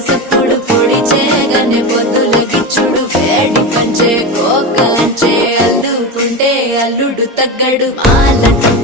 పసప్పుడు పొడి చేయగానే పొద్దులకిచ్చుడు వేడి పంచే కోకలంచే అల్లుకుంటే అల్లుడు తగ్గడు మాలటు